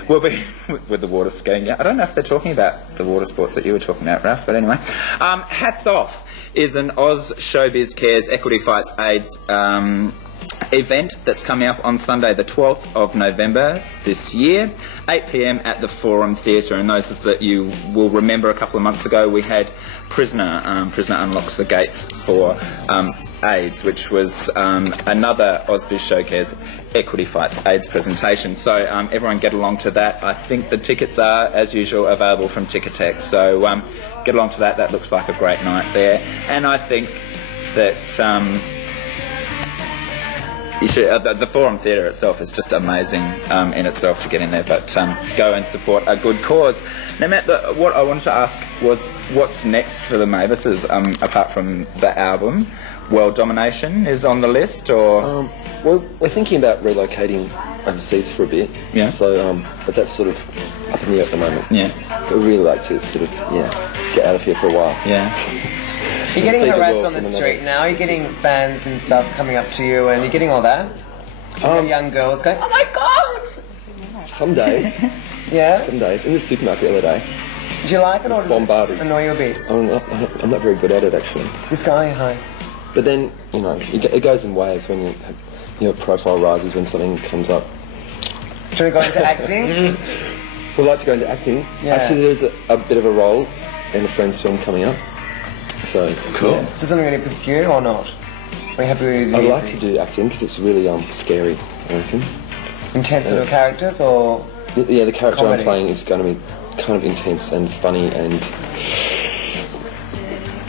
We'll be with the water skiing. Yeah, I don't know if they're talking about the water sports that you were talking about, Ralph. But anyway, hats off is an Oz Showbiz Cares Equity Fights AIDS event that's coming up on Sunday the 12th of November this year, 8 p.m. at the Forum Theatre. And those that you will remember a couple of months ago, we had Prisoner Unlocks the Gates for AIDS, which was another Ausbiz Showcase Equity Fights AIDS presentation. So everyone get along to that. I think the tickets are, as usual, available from Ticketek. So get along to that. That looks like a great night there. And I think that you should, the Forum Theatre itself is just amazing in itself to get in there, but go and support a good cause. Now, Matt, what I wanted to ask was what's next for the Mavises, apart from the album? World domination is on the list, or...? Well, we're thinking about relocating overseas for a bit. Yeah. So, but that's sort of up in the air at the moment. Yeah. But we'd really like to sort of, get out of here for a while. Yeah. You're getting harassed on the street now. You're getting fans and stuff coming up to you, and you're getting all that. Young girls going, "Oh my god!" Some days. Yeah. Some days. In the supermarket the other day. Do you like it, or bombarded. does it annoy you a bit? I'm not very good at it, actually. This guy, hi. But then, it goes in waves when your profile rises when something comes up. Do you want to go into acting? We'd like to go into acting. Yeah. Actually, there's a bit of a role in a Friends film coming up. So cool. Yeah. Is this something you're going to pursue or not? Are you happy with I'd like to do acting because it's really scary, I reckon. Intense little characters, or...? Yeah, the character comedy? I'm playing is going to be kind of intense and funny and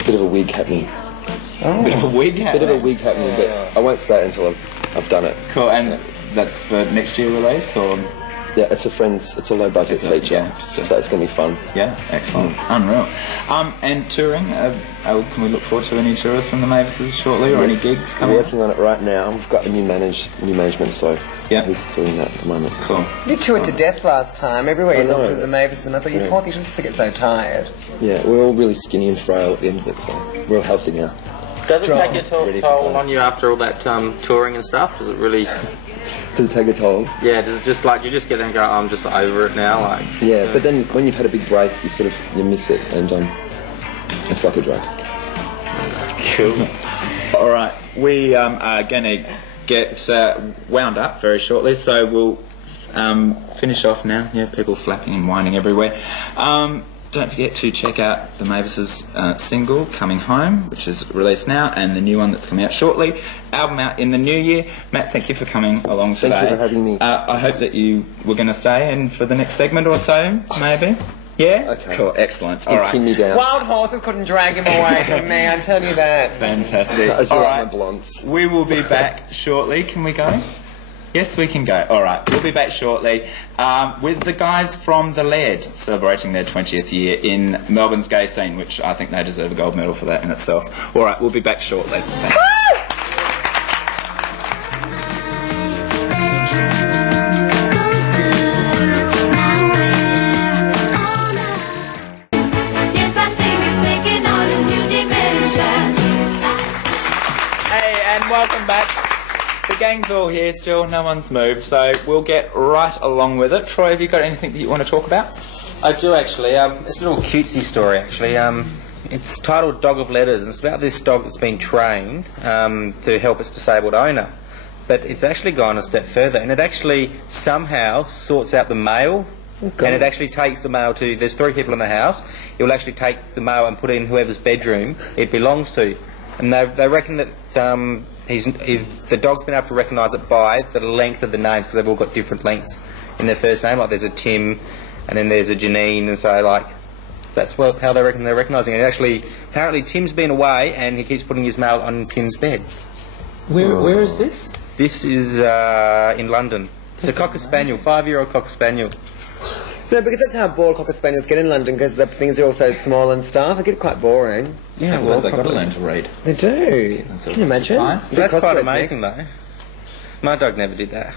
a bit of a wig happening. Oh. Bit of a wig happening? Bit of a wig happening, but I won't say it until I've done it. Cool, and that's for next year release, or...? Yeah, it's a low budget feature, so it's going to be fun. Yeah, excellent. Unreal. And touring, can we look forward to any tours from the Mavises shortly, or any gigs coming We're up? working on it right now. We've got a new management, so he's doing that at the moment. Cool. You toured to death last time, everywhere you I know. looked at the Mavis, and I thought, you poor things just to get so tired. Yeah, we're all really skinny and frail at the end of it, so we're all healthy now. Does it take a toll on you after all that touring and stuff? Does it really... Does it take a toll? Yeah, does it just like, you just get there and go, I'm just over it now? Like. Yeah, but then when you've had a big break, you miss it, and it's like a drug. Cool. All right, we are going to get wound up very shortly, so we'll finish off now. Yeah, people flapping and whining everywhere. Don't forget to check out the Mavis's single, Coming Home, which is released now, and the new one that's coming out shortly. Album out in the new year. Matt, thank you for coming along today. Thank you for having me. I hope that you were going to stay in for the next segment or so, maybe? Yeah? Okay. Cool, excellent. All right. Pin me down. Wild horses couldn't drag him away from me, I tell you that. Fantastic. I All like right. my blondes. We will be back shortly. Can we go? Yes, we can go. All right, we'll be back shortly with the guys from the Laird celebrating their 20th year in Melbourne's gay scene, which I think they deserve a gold medal for that in itself. All right, we'll be back shortly. Thanks. Hey, and welcome back. The gang's all here still, no one's moved, so we'll get right along with it. Troy, have you got anything that you want to talk about? I do actually. It's a little cutesy story actually. It's titled Dog of Letters, and it's about this dog that's been trained to help its disabled owner. But it's actually gone a step further, and it actually somehow sorts out the mail, and it actually takes the mail to... There's 3 people in the house. It will actually take the mail and put it in whoever's bedroom it belongs to. And they reckon that the dog's been able to recognise it by the length of the names, because they've all got different lengths in their first name. Like there's a Tim, and then there's a Janine, and so like that's how they reckon they're recognising it. Actually, apparently Tim's been away, and he keeps putting his mail on Tim's bed. Where is this? This is in London. It's a Cocker Spaniel, 5-year-old Cocker Spaniel. No, because that's how bored Cocker Spaniels get in London, because the things are all so small and stuff. They get quite boring. Yeah, well, they've got to learn to read. They do. Can you imagine? That's quite amazing, though. My dog never did that.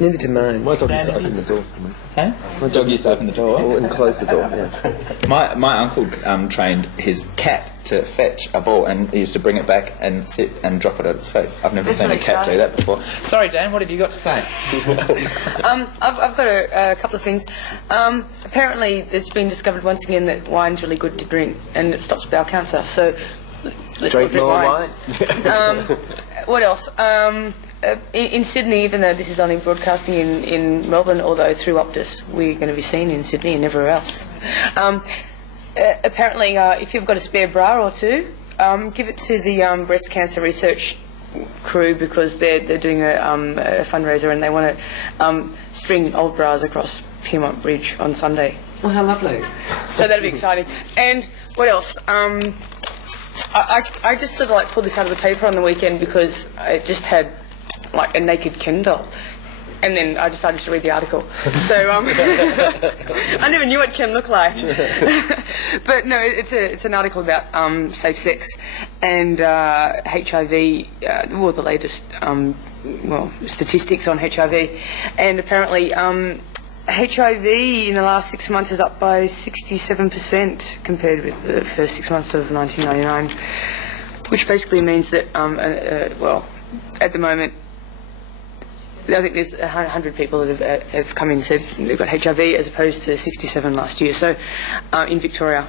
Neither did mine. My dog used to open the door. Hey? My dog used to open the door and close the door. Yeah. My uncle trained his cat to fetch a ball, and he used to bring it back and sit and drop it at its feet. I've never seen a cat do that before. Sorry, Dan, what have you got to say? I've got a couple of things. Apparently, it's been discovered once again that wine's really good to drink, and it stops bowel cancer. So let's Drink not more drink wine. what else? In Sydney, even though this is only broadcasting in Melbourne, although through Optus we're going to be seen in Sydney and everywhere else. Apparently, if you've got a spare bra or two, give it to the breast cancer research crew, because they're doing a fundraiser and they want to string old bras across Piermont Bridge on Sunday. Oh, how lovely. So that'll be exciting. And what else? I just sort of like pulled this out of the paper on the weekend because I just had like a naked Ken doll. And then I decided to read the article. So I never knew what Ken looked like. But no, it's an article about safe sex and HIV, well, the latest statistics on HIV. And apparently HIV in the last 6 months is up by 67% compared with the first 6 months of 1999, which basically means that, at the moment, I think there's 100 people that have come in and said they've got HIV as opposed to 67 last year, so in Victoria.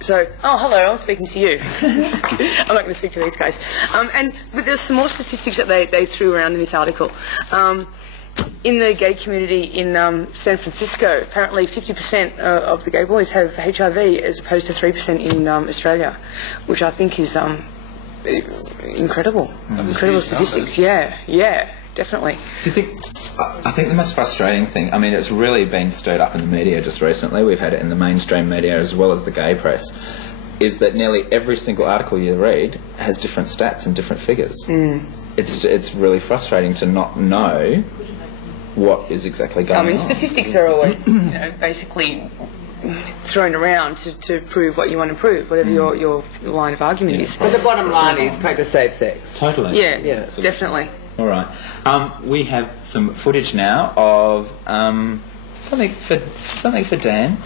So, oh, hello, I'm speaking to you. I'm not going to speak to these guys. But there's some more statistics that they threw around in this article. In the gay community in San Francisco, apparently 50% of the gay boys have HIV as opposed to 3% in Australia, which I think is incredible. Incredible statistics, yeah. Definitely. Do you think? I think the most frustrating thing. I mean, it's really been stirred up in the media just recently. We've had it in the mainstream media as well as the gay press. Is that nearly every single article you read has different stats and different figures. It's really frustrating to not know what is exactly going on. I mean, statistics are always, basically thrown around to prove what you want to prove, whatever your line of argument is. But the bottom line is practice safe sex. Totally. Yeah, definitely. All right. We have some footage now of something for Dan.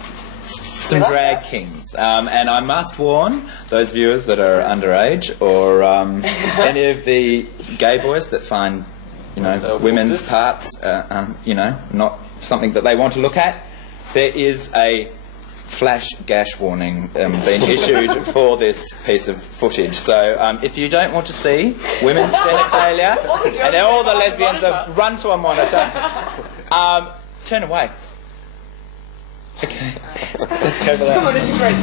Some drag kings. And I must warn those viewers that are underage or any of the gay boys that find, women's parts, not something that they want to look at. There is a flash gash warning being issued for this piece of footage. So if you don't want to see women's genitalia, and all the lesbians have run to a monitor, turn away. Okay, let's go for that. Come on, it's great.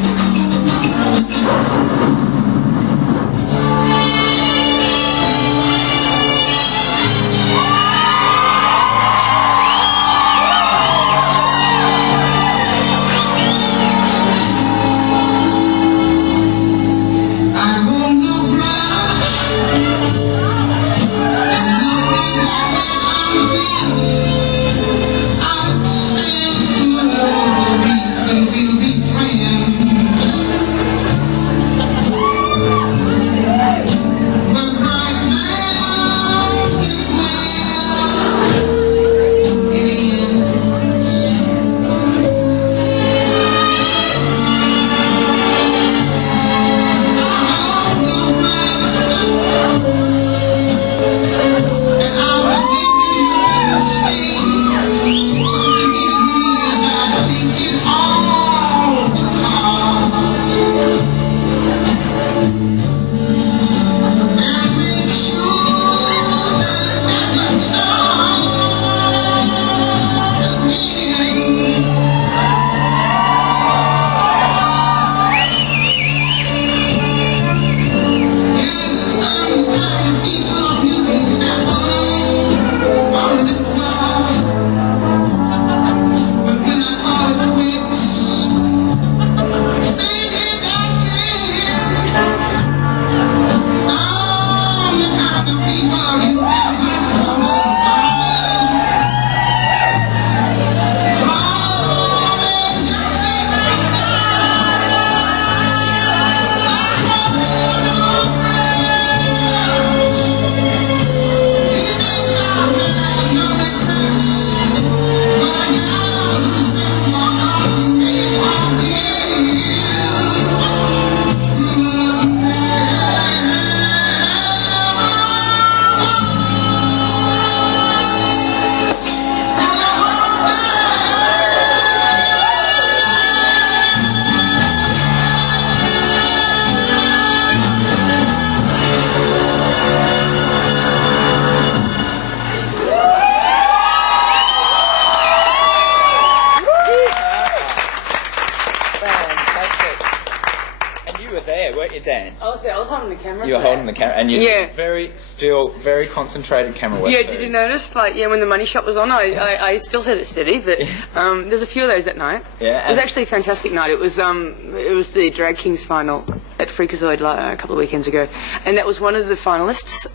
there, weren't you, Dan? I was there. I was holding the camera. You were holding the camera, and you Yeah. did very still, very concentrated camera work. Yeah, did you notice? Like, when the money shot was on, I still had it steady. But there's a few of those that night. Yeah, it was actually a fantastic night. It was the Drag Kings final at Freakazoid a couple of weekends ago, and that was one of the finalists.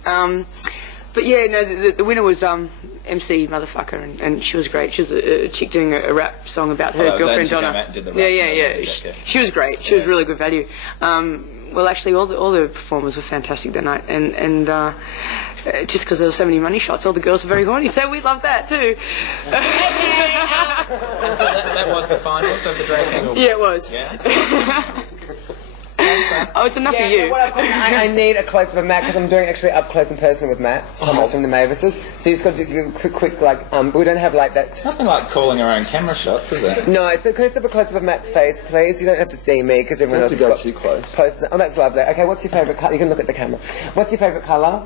But yeah, no, the winner was MC Motherfucker, and she was great. She was a chick doing a rap song about her girlfriend Donna. Yeah. She was great. She was really good value. Well, actually, all the performers were fantastic that night, and just because there were so many money shots, all the girls were very horny, so we loved that too. So that was the finals of the Drag King? Yeah, it was. Yeah. Oh, it's enough for you. I need a close-up of Matt, because I'm doing actually up close and personal with Matt Thomas from the Mavises. So you just got to do a quick like, we don't have like that. Nothing like calling our own camera shots, is it? No, so can I just have a close-up of Matt's face, please? You don't have to see me, because everyone else has got too close. Oh, that's lovely. Okay, what's your favourite colour? You can look at the camera. What's your favourite colour?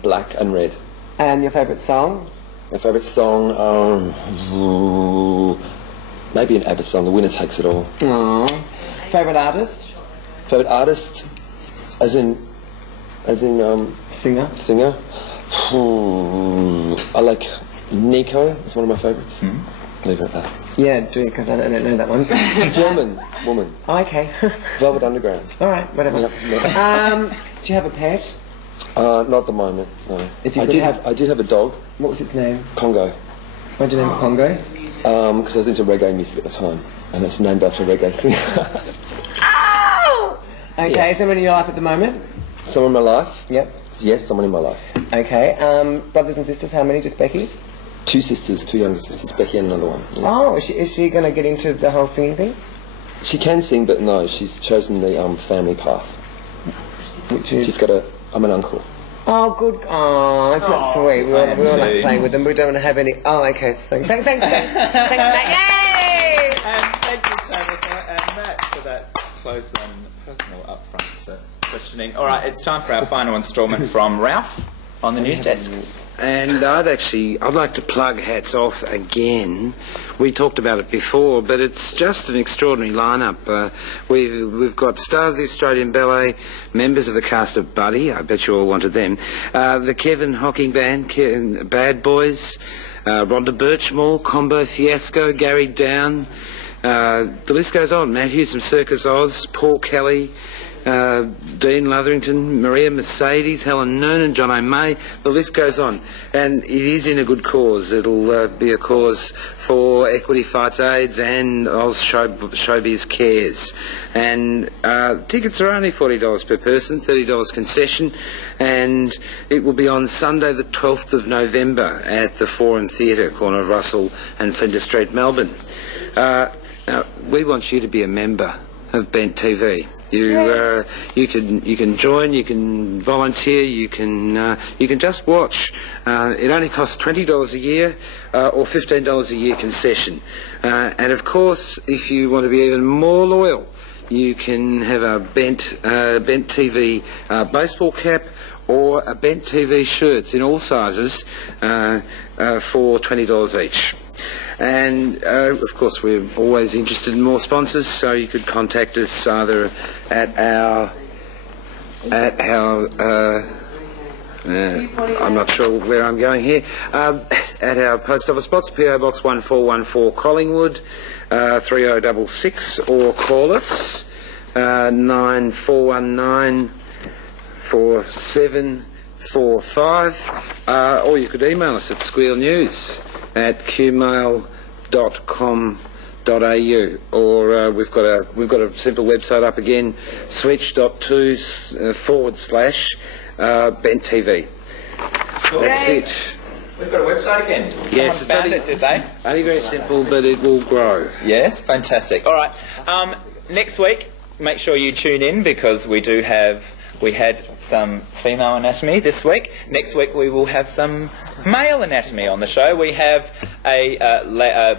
Black and red. And your favourite song? My favourite song, maybe an ABBA song, The Winner Takes It All. Aww. Favourite artist? Favourite artist, as in singer. I like Nico. It's one of my favourites. Leave it at that. Yeah, do it, because I don't know that one. German woman. Oh, okay. Velvet Underground. All right, whatever. Yep. Do you have a pet? Not at the moment. No. I did have a dog. What was its name? Congo. Why did you name it Congo? Because I was into reggae music at the time, and it's named after a reggae singer. Okay, someone in your life at the moment? Someone in my life? Yep. Yes, someone in my life. Okay, brothers and sisters, how many? Just Becky? 2 sisters, 2 younger sisters, Becky and another one. Yeah. Oh, is she going to get into the whole singing thing? She can sing, but no, she's chosen the family path. Which is? She's got I'm an uncle. Oh, good. Oh, isn't that sweet? We all like playing with them. We don't want to have any... Oh, okay. So, thanks, Matt. Yay! And thank you, Tabitha and Matt, for that close and personal upfront questioning. All right, it's time for our final instalment from Ralph on the news desk. And I'd like to plug Hats Off again. We talked about it before, but it's just an extraordinary lineup. We've got stars of the Australian Ballet, members of the cast of Buddy, I bet you all wanted them, the Kevin Hocking Band, Bad Boys, Rhonda Birchmore, Combo Fiasco, Gary Down, the list goes on. Matt Hughes from Circus Oz, Paul Kelly, Dean Lutherington, Maria Mercedes, Helen Noonan, John O'May, the list goes on. And it is in a good cause. It'll be a cause for Equity Fights AIDS and Oz Showbiz Cares. And tickets are only $40 per person, $30 concession, and it will be on Sunday the 12th of November at the Forum Theatre, corner of Russell and Flinders Street, Melbourne. Now, we want you to be a member of Bent TV. You can join, you can volunteer, you can just watch. It only costs $20 a year or $15 a year concession. And of course, if you want to be even more loyal, you can have a Bent TV baseball cap or a Bent TV shirts in all sizes for $20 each. And of course we're always interested in more sponsors, so you could contact us either at our I'm not sure where I'm going here, at our post office box, PO Box 1414 Collingwood 3066, or call us 9419 4745, or you could email us at squealnews@qmail.com.au, or we've got a simple website up again, switch.2/Bent TV. That's it. We've got a website again. Yes, Someone found it, did they? Only very simple, but it will grow. Yes, fantastic. All right. Next week, make sure you tune in, because we had some female anatomy this week. Next week we will have some male anatomy on the show. We have it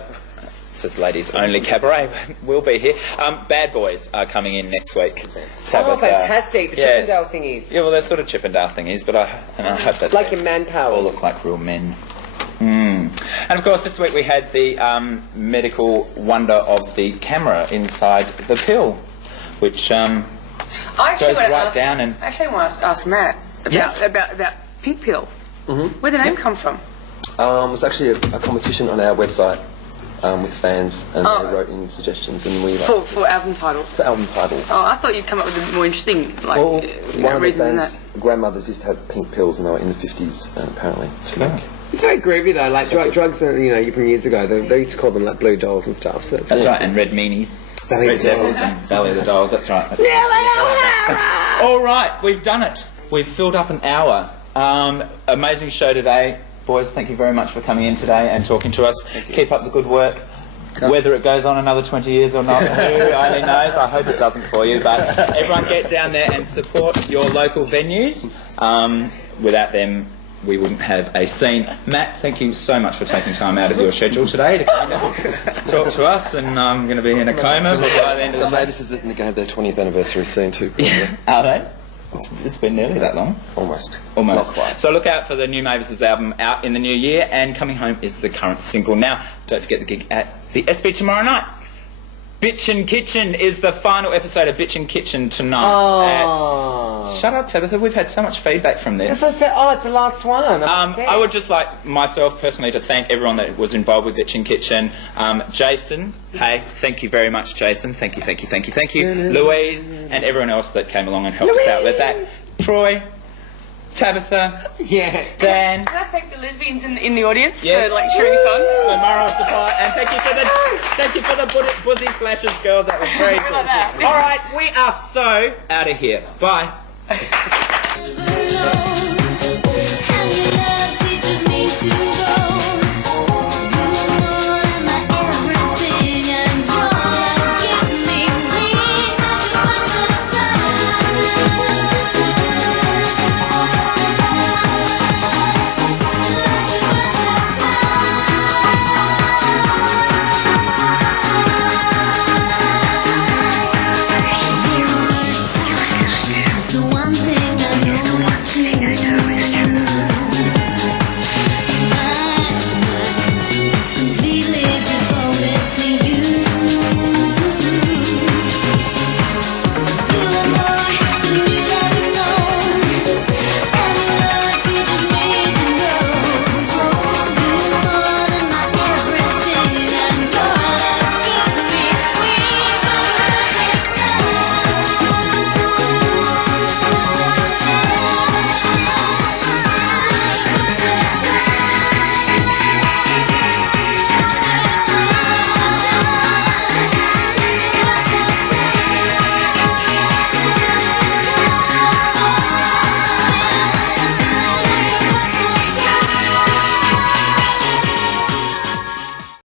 says ladies only cabaret, will be here. Bad Boys are coming in next week. Oh, fantastic. The Chippendale thingies. Yeah, well, they're sort of Chippendale thingies, but I hope that like your manpower. All look like real men. And of course, this week we had the medical wonder of the camera inside the pill, which I actually goes want to right ask, down and... Actually, I want to ask Matt about Pink Pill. Where'd the name come from? It was actually a competition on our website with fans, and they wrote in suggestions, and we For album titles. for album titles. Oh, I thought you'd come up with a more interesting One of the reason than that. fans' grandmothers used to have pink pills, and they were in the 50s, apparently. It's very groovy though, like drugs, from years ago, they used to call them like blue dolls and stuff. So That's right, and red meanies. Red devils and Belly of the Dolls, that's right. All right, we've done it. We've filled up an hour. Amazing show today. Boys, thank you very much for coming in today and talking to us. Keep up the good work. Whether it goes on another 20 years or not, who only knows. I hope it doesn't for you. But everyone get down there and support your local venues. Without them, we wouldn't have a scene. Matt, thank you so much for taking time out of your schedule today to come and talk to us. And I'm going to be in a coma by the end of the Mavis is going to have their 20th anniversary soon too. Are they? It's been nearly that long. Almost. Not quite. So look out for the new Mavis' album out in the new year, and Coming Home is the current single. Now, don't forget the gig at the SB tomorrow night. Bitchin' Kitchen is the final episode of Bitchin' Kitchen tonight. Shut up, Tabitha. We've had so much feedback from this. it's the last one. I would just like myself personally to thank everyone that was involved with Bitchin' Kitchen. Jason, hey, thank you very much, Jason. Thank you. Louise, and everyone else that came along and helped us out with that. Troy, Tabitha, Dan. Can I thank the lesbians in the audience Yes. for cheering us on? The moral support, and thank you for the buzzy flashes, girls. That was very good. All right, we are so out of here. Bye.